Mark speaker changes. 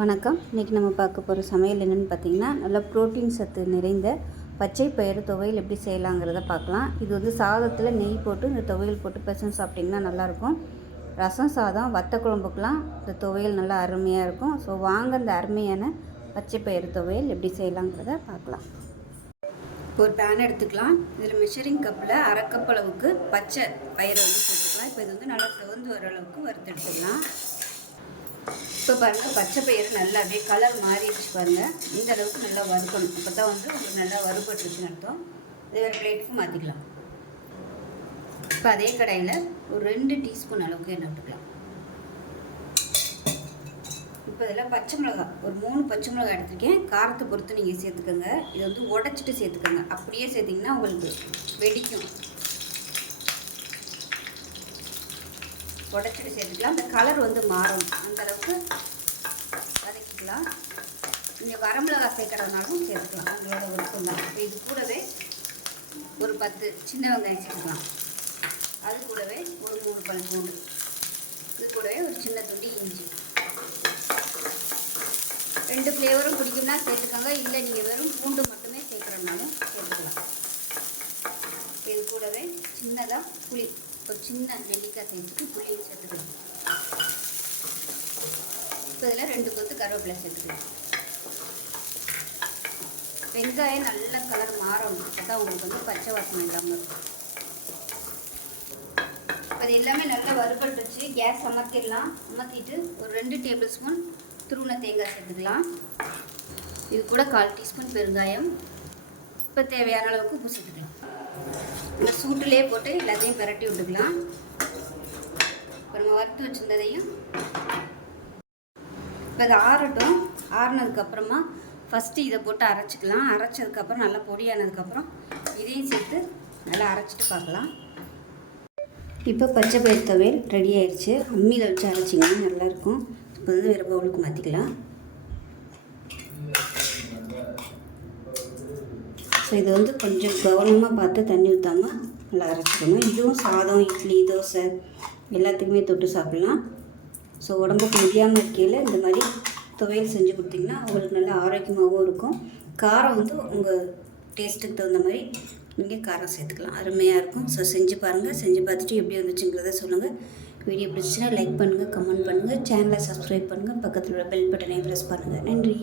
Speaker 1: வணக்கம். இன்றைக்கி நம்ம பார்க்க போகிற சமையல் என்னென்னு பார்த்தீங்கன்னா நல்லா புரோட்டீன் சத்து நிறைந்த பச்சை பயிறு துவையல் எப்படி செய்யலாங்கிறத பார்க்கலாம். இது வந்து சாதத்தில் நெய் போட்டு இந்த துவையல் போட்டு பிசைஞ்சு சாப்பிட்டிங்கன்னா நல்லாயிருக்கும். ரசம் சாதம் வத்த குழம்புக்கெலாம் இந்த துவையல் நல்லா அருமையாக இருக்கும். ஸோ வாங்க இந்த அருமையான பச்சை பயிறு துவையல் எப்படி செய்யலாங்கிறத பார்க்கலாம். இப்போ ஒரு பேன் எடுத்துக்கலாம். இதில் மெஷரிங் கப்பில் அரை கப் அளவுக்கு பச்சை பயிரை வந்து சேர்த்துக்கலாம். இப்போ இது வந்து நல்லா சிவந்து வர அளவுக்கு வறுத்து எடுத்துக்கலாம் இப்போ பாருங்கள் பச்சை பயிறு நல்லா அப்படியே கலர் மாறிடுச்சு பாருங்கள் இந்த அளவுக்கு நல்லா வறுக்கணும். அப்போ தான் வந்து உங்களுக்கு நல்லா வறுபட்டுருச்சுன்னு அர்த்தம். இது வேறு பிளேட்டுக்கு மாற்றிக்கலாம் இப்போ அதே கடையில் ஒரு ரெண்டு டீஸ்பூன் அளவுக்கு எண்ணெய் விட்டுக்கலாம். இப்போ இதில் பச்சை மிளகாய். ஒரு மூணு பச்சை மிளகாய் எடுத்துருக்கேன். காரத்தை பொறுத்து நீங்கள் சேர்த்துக்கோங்க. இது வந்து உடச்சிட்டு சேர்த்துக்கோங்க. அப்படியே சேர்த்திங்கன்னா உங்களுக்கு வெடிக்கும். உடச்சிட்டு சேர்த்துக்கலாம். அந்த கலர் வந்து மாறும் அந்த சேர்த்துக்கலாம். நீங்கள் வரமிளகா சேர்க்குறதுனாலும் சேர்த்துக்கலாம். உங்களோட விருப்பம் தான். இப்போ இது கூடவே ஒரு பத்து சின்ன வெங்காயம் சேர்த்துக்கலாம். அது கூடவே ஒரு மூணு பல் பூண்டு. இது கூடவே ஒரு சின்ன துண்டி இஞ்சி. ரெண்டு ஃப்ளேவரும் பிடிக்கும்னா சேர்த்துக்கோங்க. இல்லை நீங்கள் வெறும் பூண்டு மட்டுமே சேர்க்குறதுனாலும் சேர்த்துக்கலாம். இது கூடவே சின்னதாக புளி ஒரு சின்ன நெல்லிக்காய் சேர்த்துட்டு புளியை சேர்த்துக்கலாம். இப்போ இதில் ரெண்டு கொத்து கருவேப்பிலை சேர்த்துக்கலாம். வெங்காயம் நல்ல கலர் மாறணும். அப்போ உங்களுக்கு வந்து பச்சை வாசனை இல்லாமல் இருக்கும். அது எல்லாமே நல்லா வறுபட்டுச்சு கேஸ் அமர்த்திடலாம். அமர்த்திட்டு ஒரு ரெண்டு டேபிள் ஸ்பூன் துருவன தேங்காய் சேர்த்துக்கலாம். இது கூட கால் டீஸ்பூன் பெருங்காயம். இப்போ தேவையான அளவுக்கு உப்பு சேர்த்துக்கலாம். இந்த சூட்டுலேயே போட்டு எல்லாத்தையும் பரட்டி விட்டுக்கலாம். அப்புறமா வறுத்து வச்சுருந்ததையும் இப்போ இதை ஆறட்டும். ஆறுனதுக்கப்புறமா ஃபஸ்ட்டு இதை போட்டு அரைச்சிக்கலாம். அரைச்சதுக்கப்புறம் நல்லா பொடியானதுக்கப்புறம் இதையும் சேர்த்து நல்லா அரைச்சிட்டு பார்க்கலாம். இப்போ பச்சை பயிர் துவையல் ரெடி ஆயிடுச்சு அம்மியில் வச்சு அரைச்சிங்கன்னா நல்லாயிருக்கும். இப்போ வந்து வேறு பவுலுக்கு மாற்றிக்கலாம் ஸோ இது வந்து கொஞ்சம் கவனமாக பார்த்து தண்ணி ஊற்றாமல் நல்லா அரைச்சிக்கணும் இதுவும் சாதம் இட்லி தோசை எல்லாத்துக்குமே தொட்டு சாப்பிட்லாம். ஸோ உடம்புக்கு முடியாமல் இருக்கையில் இந்த மாதிரி துவையல் செஞ்சு கொடுத்திங்கன்னா உங்களுக்கு நல்லா ஆரோக்கியமாகவும் இருக்கும். காரம் வந்து உங்கள் டேஸ்ட்டுக்கு தகுந்த மாதிரி நீங்கள் காரம் சேர்த்துக்கலாம். அருமையாக இருக்கும். ஸோ செஞ்சு பாருங்கள் செஞ்சு பார்த்துட்டு எப்படி வந்துச்சுங்கிறத சொல்லுங்கள் வீடியோ பிடிச்சிச்சுன்னா லைக் பண்ணுங்கள் கமெண்ட் பண்ணுங்கள் சேனலை சப்ஸ்கிரைப் பண்ணுங்கள் பக்கத்தில் உள்ள பெல் பட்டனை ப்ரெஸ் பண்ணுங்கள் நன்றி.